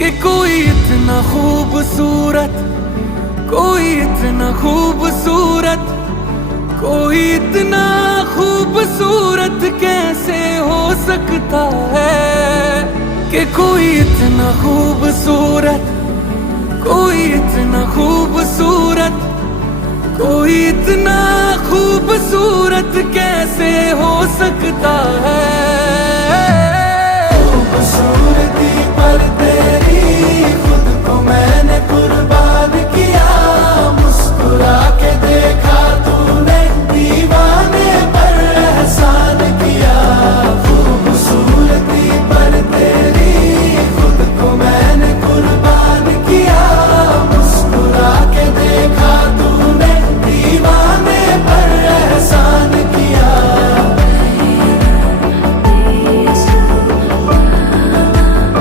कि कोई इतना खूबसूरत, कोई इतना खूबसूरत, कोई इतना खूबसूरत कैसे हो सकता है। कि कोई इतना खूबसूरत, कोई इतना खूबसूरत, कोई इतना खूबसूरत कैसे हो सकता है। खूबसूरती